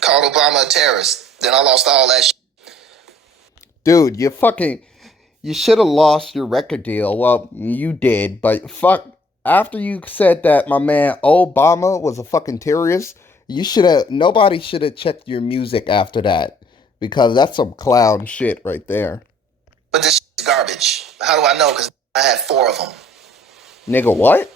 called Obama a terrorist. Then I lost all that shit. Dude, you should have lost your record deal. Well, you did, but fuck, after you said that my man Obama was a fucking terrorist, nobody should have checked your music after that because that's some clown shit right there. But this shit's garbage. How do I know? Because I had 4 of them. Nigga, what?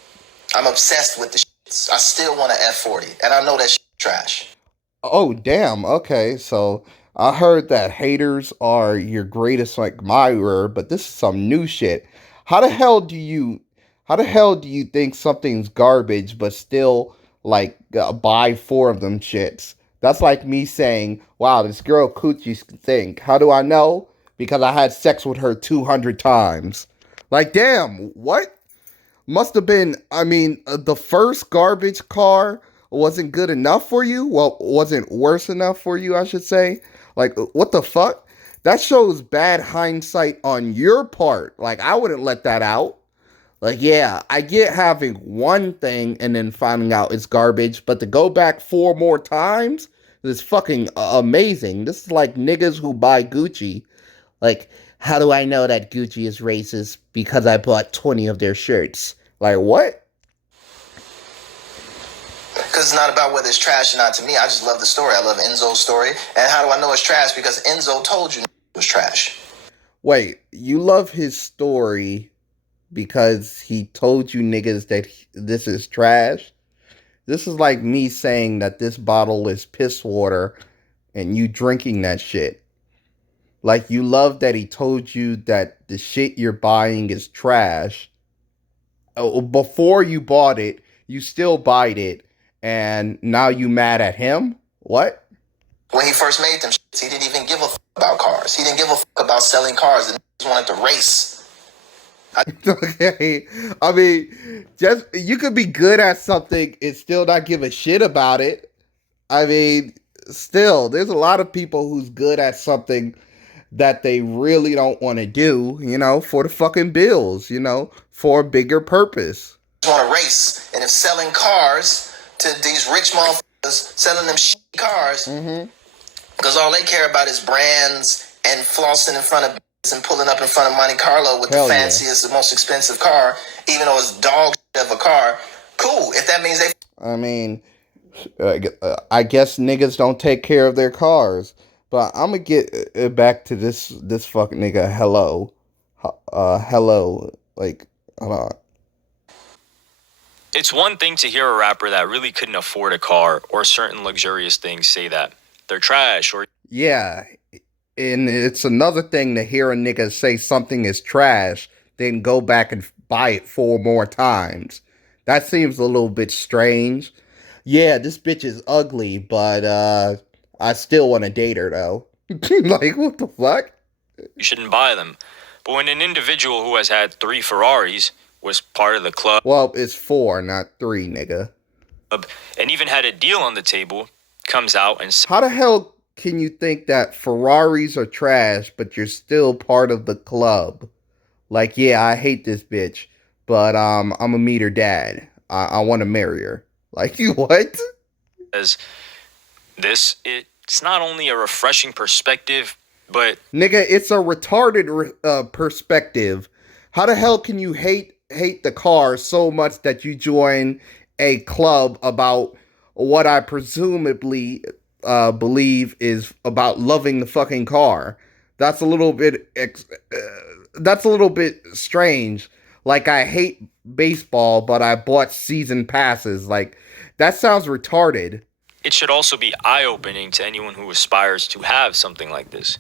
I'm obsessed with the shits. I still want an F40, and I know that shit's trash. Oh, damn. Okay, so I heard that haters are your greatest like admirer, but this is some new shit. How the hell do you how the hell do you think something's garbage but still buy 4 of them shits? That's like me saying, "Wow, this girl coochie stink." How do I know? Because I had sex with her 200 times. Like, damn, what? Must have been, the first garbage car wasn't good enough for you. Well, wasn't worse enough for you, I should say. Like, what the fuck? That shows bad hindsight on your part. Like, I wouldn't let that out. Like, yeah, I get having one thing and then finding out it's garbage, but to go back 4 more times is fucking amazing. This is like niggas who buy Gucci. Like, how do I know that Gucci is racist? Because I bought 20 of their shirts. Like, what? Because it's not about whether it's trash or not to me. I just love the story. I love Enzo's story. And how do I know it's trash? Because Enzo told you it was trash. Wait, you love his story because he told you niggas that this is trash? This is like me saying that this bottle is piss water and you drinking that shit. Like, you love that he told you that the shit you're buying is trash. Before you bought it, you still buyed it, and now you mad at him? What? When he first made them shits, he didn't even give a fuck about cars. He didn't give a fuck about selling cars. The niggas wanted to race. Okay, I mean, just you could be good at something and still not give a shit about it. I mean, still, there's a lot of people who's good at something that they really don't want to do, for the fucking bills, for a bigger purpose. They want to race. And if selling cars to these rich motherfuckers, selling them shit cars, Mm-hmm. because all they care about is brands and flossing in front of and pulling up in front of Monte Carlo with Hell the yeah. fanciest, the most expensive car, even though it's dog shit of a car. Cool. If that means they I mean, I guess niggas don't take care of their cars. But I'm gonna get back to this fucking nigga. Hello. Like, hold on. It's one thing to hear a rapper that really couldn't afford a car or certain luxurious things say that they're trash or Yeah, and it's another thing to hear a nigga say something is trash, then go back and buy it 4 more times. That seems a little bit strange. Yeah, this bitch is ugly, but I still want to date her though. Like, what the fuck? you shouldn't buy them. But when an individual who has had 3 Ferraris was part of the club Well, it's 4, not 3, nigga. and even had a deal on the table, comes out and How the hell can you think that Ferraris are trash, but you're still part of the club? Like, yeah, I hate this bitch, but I'm gonna meet her dad. I want to marry her. Like, you what? says this, it's not only a refreshing perspective, but Nigga, it's a retarded perspective. How the hell can you hate the car so much that you join a club about what I presumably believe is about loving the fucking car? That's a little bit that's a little bit strange. Like, I hate baseball, but I bought season passes. Like, that sounds retarded. it should also be eye-opening to anyone who aspires to have something like this.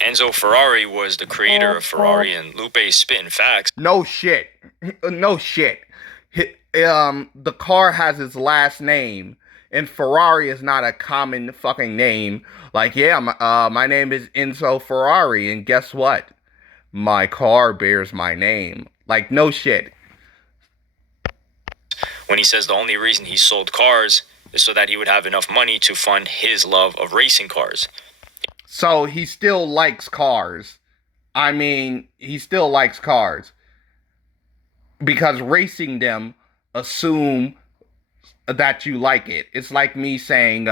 Enzo Ferrari was the creator of Ferrari, and Lupe spitting facts. No shit. No shit. The car has its last name, and Ferrari is not a common fucking name. Like, yeah, my name is Enzo Ferrari, and guess what? My car bears my name. Like, no shit. When he says the only reason he sold cars is so that he would have enough money to fund his love of racing cars. So he still likes cars. He still likes cars. Because racing them assume that you like it. It's like me saying,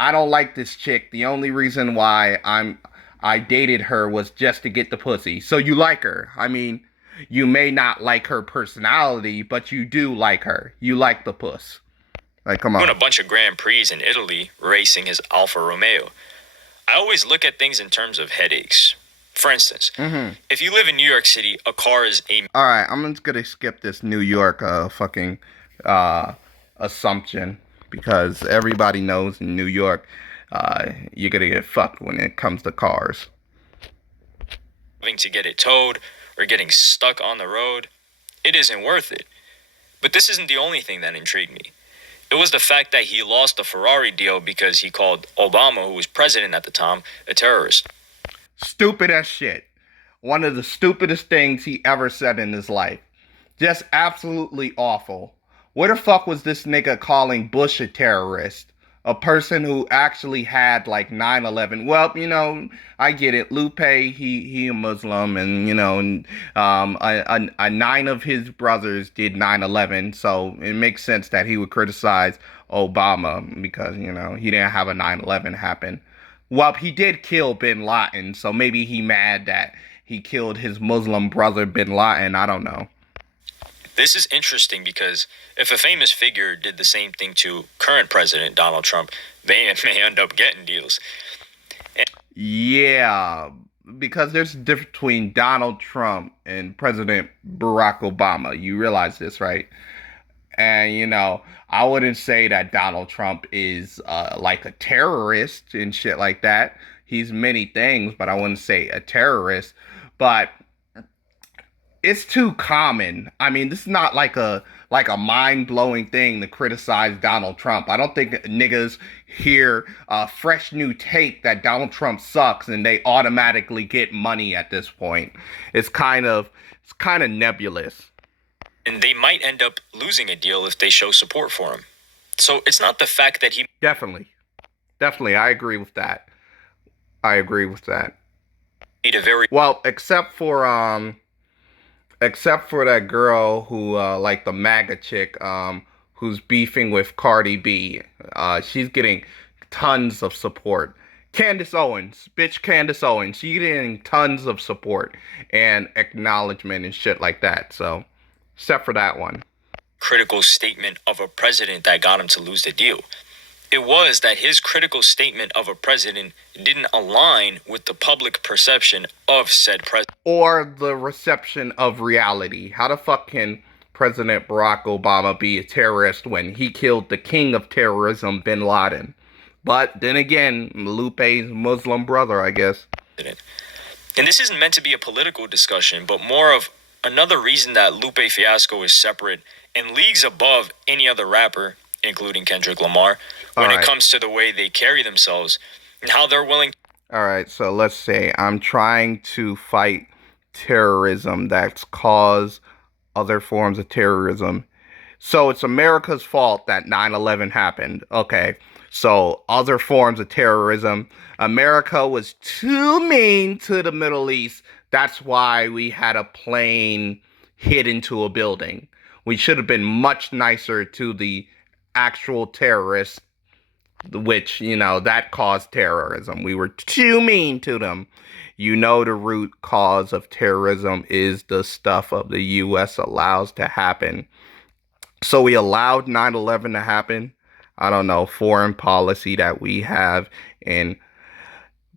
I don't like this chick. The only reason why I dated her was just to get the pussy. So you like her. I mean, you may not like her personality, but you do like her. You like the puss. Like, come on. Doing a bunch of Grand Prix in Italy, racing his Alfa Romeo. I always look at things in terms of headaches. For instance, if you live in New York City, a car is a... All right, I'm just gonna skip this New York fucking assumption because everybody knows in New York you're gonna get fucked when it comes to cars. Having to get it towed or getting stuck on the road, it isn't worth it. But this isn't the only thing that intrigued me. It was the fact that he lost the Ferrari deal because he called Obama, who was president at the time, a terrorist. Stupid as shit. One of the stupidest things he ever said in his life. Just absolutely awful. Where the fuck was this nigga calling Bush a terrorist? A person who actually had like 9/11. Well, you know, I get it. Lupe, he a Muslim, and you know, a 9 of his brothers did 9/11, so it makes sense that he would criticize Obama because you know he didn't have a 9/11 happen. Well, he did kill Bin Laden, so maybe he mad that he killed his Muslim brother Bin Laden. I don't know. This is interesting because if a famous figure did the same thing to current president Donald Trump, they may end up getting deals. Yeah, because there's a difference between Donald Trump and President Barack Obama. You realize this, right? And, you know, I wouldn't say that Donald Trump is like a terrorist and shit like that. He's many things, but I wouldn't say a terrorist. But it's too common. I mean, this is not like a mind-blowing thing to criticize Donald Trump. I don't think niggas hear a fresh new take that Donald Trump sucks and they automatically get money at this point. It's kind of nebulous. And they might end up losing a deal if they show support for him. So it's not the fact that he... Definitely, I agree with that. Made a very... Well, except for that girl who, like the MAGA chick, who's beefing with Cardi B. She's getting tons of support. Candace Owens, she's getting tons of support and acknowledgement and shit like that. So, except for that one. Critical statement of a president that got him to lose the deal. It was that his critical statement of a president didn't align with the public perception of said president. Or the reception of reality. How the fuck can President Barack Obama be a terrorist when he killed the king of terrorism, Bin Laden? But then again, Lupe's Muslim brother, I guess. And this isn't meant to be a political discussion, but more of another reason that Lupe Fiasco is separate and leagues above any other rapper, including Kendrick Lamar, when it comes to the way they carry themselves and how they're willing. All right, so let's say I'm trying to fight terrorism that's caused other forms of terrorism. So it's America's fault that 9/11 happened. Okay, so other forms of terrorism. America was too mean to the Middle East. That's why we had a plane hit into a building. We should have been much nicer to the actual terrorists, which, you know, that caused terrorism. We were too mean to them. You know, the root cause of terrorism is the stuff of the U.S. allows to happen. So we allowed 9/11 to happen. I don't know, foreign policy that we have in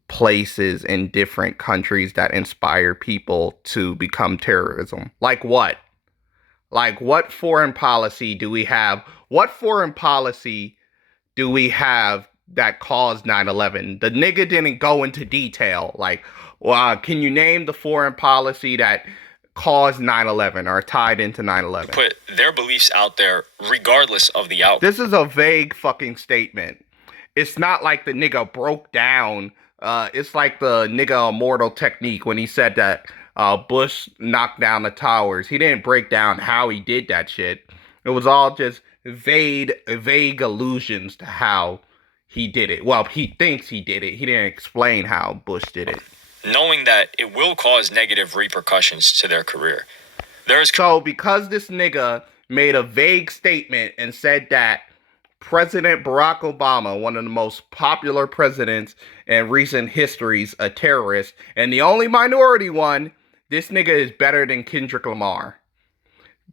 places in different countries that inspire people to become terrorism. Like what? Like what foreign policy do we have? What foreign policy do we have that caused 9/11? The nigga didn't go into detail. Like, well, can you name the foreign policy that caused 9/11 or tied into 9/11? Put their beliefs out there regardless of the outcome. This is a vague fucking statement. It's not like the nigga broke down. It's like the nigga Immortal Technique when he said that Bush knocked down the towers. He didn't break down how he did that shit. It was all just vague allusions to how he did it. Well, he thinks he did it. He didn't explain how Bush did it. Knowing that it will cause negative repercussions to their career. So because this nigga made a vague statement and said that President Barack Obama, one of the most popular presidents in recent histories, a terrorist, and the only minority one, this nigga is better than Kendrick Lamar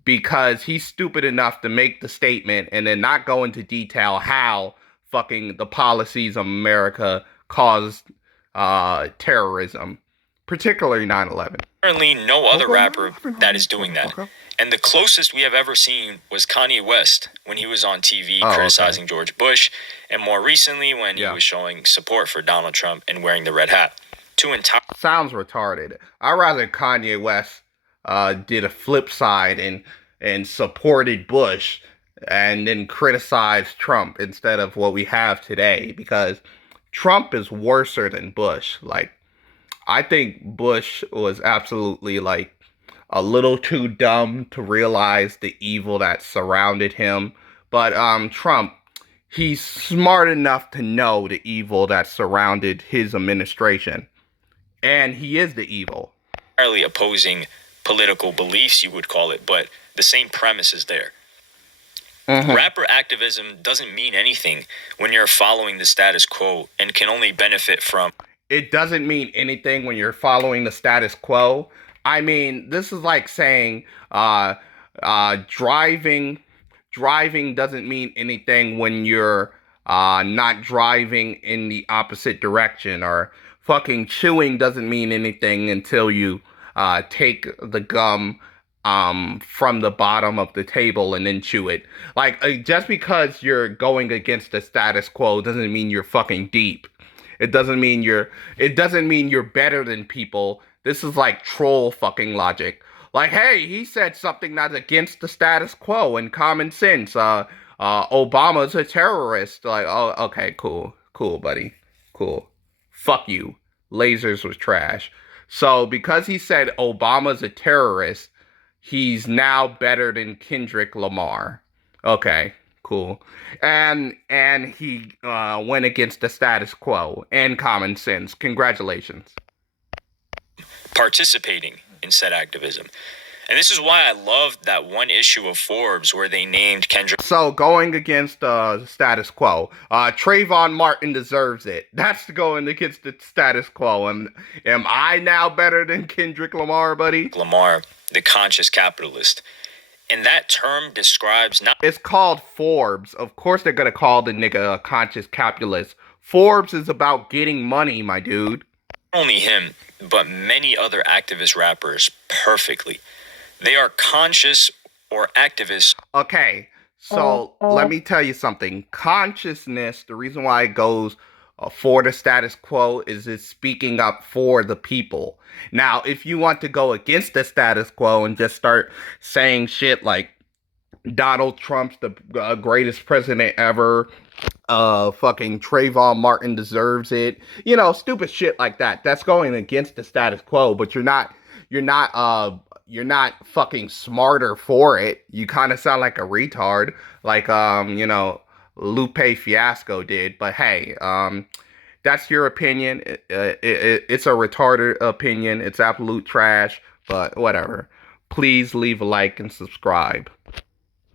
because he's stupid enough to make the statement and then not go into detail how fucking the policies of America caused terrorism, particularly 9/11. Currently, no other rapper that is doing that. And the closest we have ever seen was Kanye West when he was on TV criticizing George Bush, and more recently when he was showing support for Donald Trump and wearing the red hat. Sounds retarded. I'd rather Kanye West did a flip side and supported Bush and then criticized Trump instead of what we have today, because Trump is worser than Bush. Like, I think Bush was absolutely like a little too dumb to realize the evil that surrounded him. But Trump, he's smart enough to know the evil that surrounded his administration. And he is the evil. Entirely opposing political beliefs, you would call it, but the same premise is there. Rapper activism doesn't mean anything when you're following the status quo and can only benefit from... It doesn't mean anything when you're following the status quo. I mean, this is like saying driving doesn't mean anything when you're not driving in the opposite direction, or fucking chewing doesn't mean anything until you take the gum from the bottom of the table and then chew it. Like, just because you're going against the status quo doesn't mean you're fucking deep. It doesn't mean you're better than people. This is like troll fucking logic. Like, hey, he said something that's against the status quo and common sense. Obama's a terrorist. Like, oh, okay, cool, buddy, cool. Fuck you. Lasers was trash. So because he said Obama's a terrorist, he's now better than Kendrick Lamar. Okay, cool. And he went against the status quo and common sense. Congratulations. Participating in said activism. And this is why I loved that one issue of Forbes where they named Kendrick. So, going against the status quo. Trayvon Martin deserves it. That's going against the status quo. Am I now better than Kendrick Lamar, buddy? Lamar, the conscious capitalist. And that term describes not... It's called Forbes. Of course they're gonna call the nigga a conscious capitalist. Forbes is about getting money, my dude. Not only him, but many other activist rappers perfectly. They are conscious or activists. Okay, so let me tell you something. Consciousness, the reason why it goes for the status quo is it's speaking up for the people. Now, if you want to go against the status quo and just start saying shit like Donald Trump's the greatest president ever, fucking Trayvon Martin deserves it, you know, stupid shit like that, that's going against the status quo, but you're not fucking smarter for it. You kind of sound like a retard, like you know, Lupe Fiasco did. But hey, that's your opinion. It's a retarded opinion. It's absolute trash. But whatever. Please leave a like and subscribe.